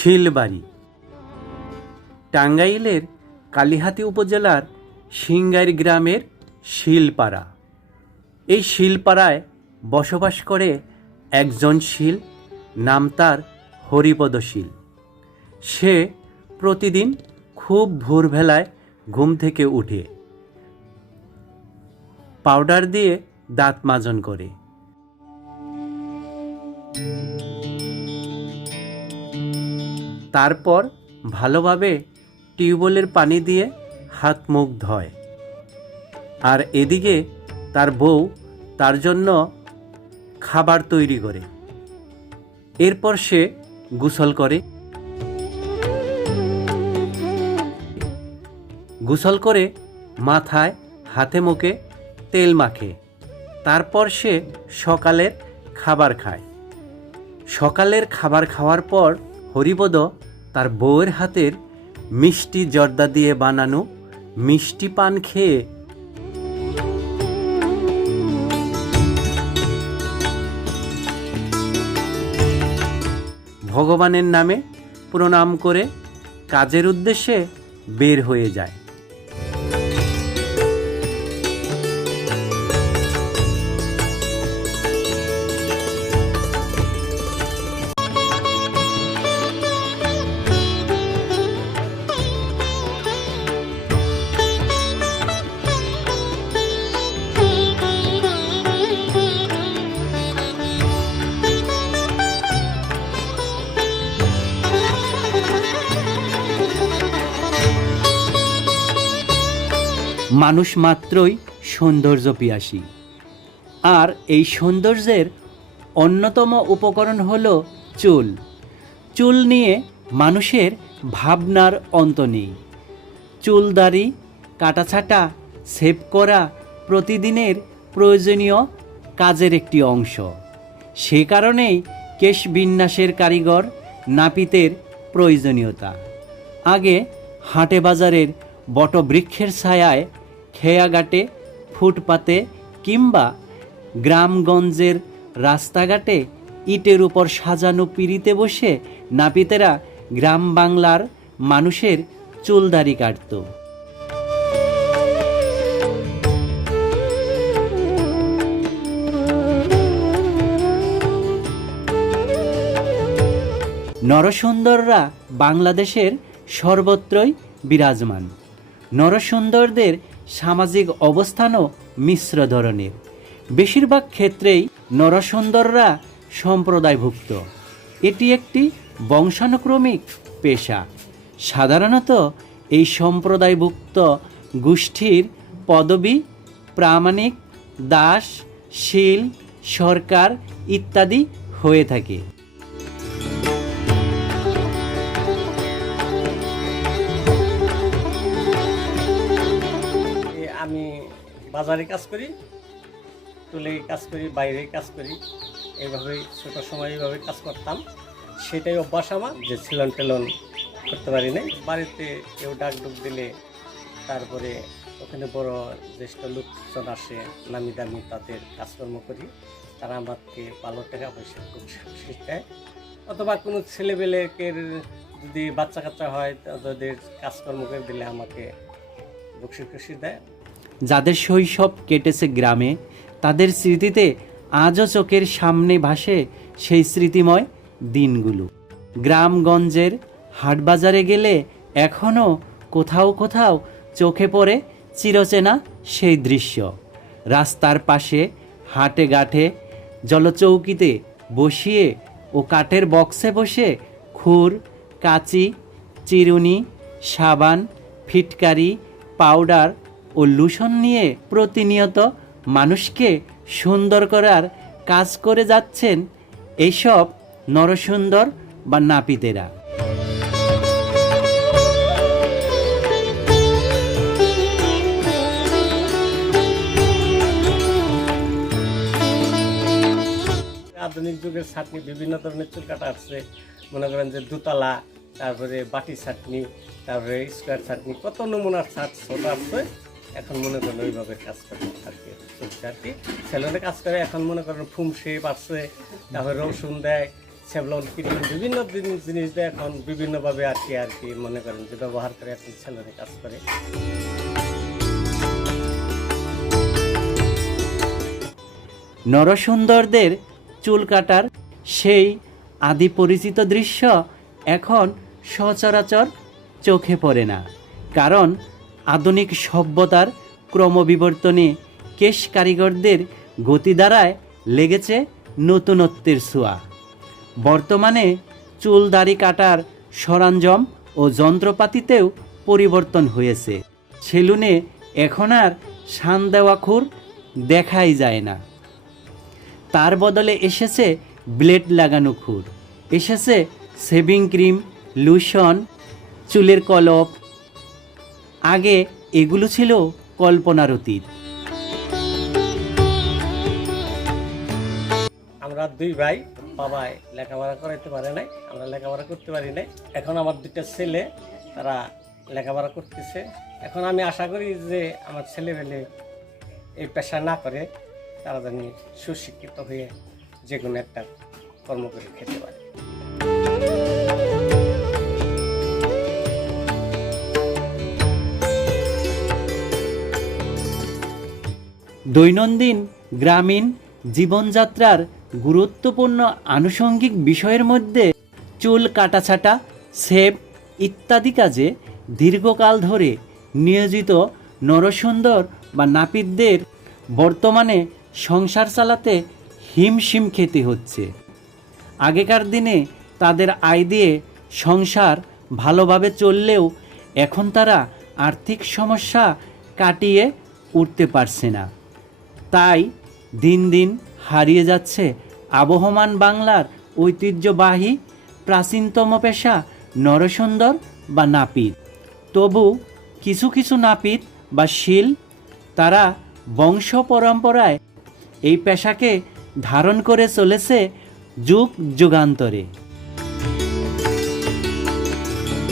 শিলবাড়ি টাঙ্গাইলের কালিহাতী উপজেলার সিংগাইর গ্রামের শিলপাড়া। এই শিলপাড়ায় বসবাস করে একজন শীল, নাম তার হরিপদ শীল। সে প্রতিদিন খুব ভোরবেলায় ঘুম থেকে উঠে পাউডার দিয়ে দাঁত মাজন করে। তারপর ভালোভাবে টিউবওয়েলের পানি দিয়ে হাত মুখ ধোয়। আর এদিকে তার বউ তার জন্য খাবার তৈরি করে। এরপর সে গোসল করে। গোসল করে মাথায় হাতে মুখে তেল মাখে। তারপর সে সকালের খাবার খায়। সকালের খাবার খাওয়ার পর হরিপদ তার বউয়ের হাতের মিষ্টি জর্দা দিয়ে বানানো মিষ্টি পান খেয়ে ভগবানের নামে প্রণাম করে কাজের উদ্দেশ্যে বের হয়ে যায়। মানুষ মাত্রই সৌন্দর্য পিয়াসী, আর এই সৌন্দর্যের অন্যতম উপকরণ হলো চুল। চুল নিয়ে মানুষের ভাবনার অন্ত নেই। চুল দাড়ি কাটাছাটা শেভ করা প্রতিদিনের প্রয়োজনীয় কাজের একটি অংশ। সে কারণেই কেশ বিন্যাসের কারিগর নাপিতের প্রয়োজনীয়তা। আগে হাটে বাজারের বটবৃক্ষের ছায়ায়, খেয়াঘাটে, ফুটপাতে কিংবা গ্রামগঞ্জের রাস্তাঘাটে ইটের উপর সাজানো পিঁড়িতে বসে নাপিতেরা গ্রাম বাংলার মানুষের চুলদাড়ি কাটত। নরসুন্দররা বাংলাদেশের সর্বত্রই বিরাজমান। নরসুন্দরদের সামাজিক অবস্থানও মিশ্র ধরনের। বেশিরভাগ ক্ষেত্রেই নরসুন্দররা সম্প্রদায়ভুক্ত। এটি একটি বংশানুক্রমিক পেশা। সাধারণত এই সম্প্রদায়ভুক্ত গোষ্ঠীর পদবি প্রামাণিক, দাস, শীল, সরকার ইত্যাদি হয়ে থাকে। আমি বাজারে কাজ করি, তুলে কাজ করি, বাইরে কাজ করি। এইভাবেই ছোটো সময় এইভাবে কাজ করতাম। সেটাই অভ্যাস আমার, যে ছিলন টেলন করতে পারি নাই। বাড়িতে কেউ ডাক ডুক দিলে, তারপরে ওখানে বড় জ্যেষ্ঠ লোকজন আসে, নামি দামি, তাদের কাজকর্ম করি। তারা আমাকে ভালো টাকা পয়সা খুব শিখায়। অথবা কোনো ছেলেবেলেকে যদি বাচ্চা কাচ্চা হয়, তাদের কাজকর্ম করে দিলে আমাকে বকশিশ খুশি দেয়। যাদের শৈশব কেটেছে গ্রামে, তাদের স্মৃতিতে আজও চোখের সামনে ভাসে সেই স্মৃতিময় দিনগুলো। গ্রামগঞ্জের হাটবাজারে গেলে এখনও কোথাও কোথাও চোখে পড়ে চিরচেনা সেই দৃশ্য। রাস্তার পাশে, হাটে ঘাটে, জলচৌকিতে বসিয়ে ও কাঠের বক্সে বসে খুর, কাঁচি, চিরুনি, সাবান, ফিটকারি, পাউডার ও লুশন নিয়ে প্রতিনিয়ত মানুষকে সুন্দর করার কাজ করে যাচ্ছেন এইসব নরসুন্দর বা নাপিতেরা। আধুনিক যুগের ছাটনি, বিভিন্ন ধরনের চুল কাটা আসছে। মনে করেন যে দুতলা, তারপরে বাটি ছাটনি, তারপরে স্কোয়ার ছাটনি, কত নমুনার ছাট ছোট আসছে। এখন মনে করেন ওইভাবে কাজ করে আর কি সেলুনে কাজ করে। এখন মনে করেন ফুম শেপ আসছে, তারপরে রসুন দেয়, সেভলন ক্রিম বিভিন্ন জিনিস দিয়ে এখন বিভিন্নভাবে আর কি মনে করেন যে ব্যবহার করে এখন ছেলেরা কাজ করে। নরসুন্দরদের চুল কাটার সেই আদি পরিচিত দৃশ্য এখন সচরাচর চোখে পড়ে না, কারণ আধুনিক সভ্যতার ক্রমবিবর্তনে কেশ কারিগরদের গতিধারায় লেগেছে নতুনত্বের ছোঁয়া। বর্তমানে চুল দাড়ি কাটার সরঞ্জাম ও যন্ত্রপাতিতেও পরিবর্তন হয়েছে। সেলুনে এখন আর শান দেওয়া খুর দেখাই যায় না, তার বদলে এসেছে ব্লেড লাগানো খুর, এসেছে শেভিং ক্রিম, লোশন, চুলের কলপ। আগে এগুলো ছিল কল্পনার অতীত। আমরা দুই ভাই, বাবাই লেখাপড়া করাইতে পারে নাই, আমরা লেখাপড়া করতে পারি নাই। এখন আমার দুইটা ছেলে, তারা লেখাপড়া করতেছে। এখন আমি আশা করি যে আমার ছেলেমেলে এই পেশা না করে তারা জানি সুশিক্ষিত হয়ে যে কোনো একটা কর্ম করে খেতে পারে। দৈনন্দিন গ্রামীণ জীবনযাত্রার গুরুত্বপূর্ণ আনুষঙ্গিক বিষয়ের মধ্যে চুল কাটাছাটা, সেভ ইত্যাদি কাজে দীর্ঘকাল ধরে নিয়োজিত নরসুন্দর বা নাপিতদের বর্তমানে সংসার চালাতে হিমশিম খেতে হচ্ছে। আগেকার দিনে তাদের আয় দিয়ে সংসার ভালোভাবে চললেও এখন তারা আর্থিক সমস্যা কাটিয়ে উঠতে পারছে না। তাই দিন দিন হারিয়ে যাচ্ছে আবহমান বাংলার ঐতিহ্যবাহী প্রাচীনতম পেশা নরসুন্দর বা নাপিত। তবু কিছু কিছু নাপিত বা শীল, তারা বংশ পরম্পরায় এই পেশাকে ধারণ করে চলেছে যুগ যুগান্তরে।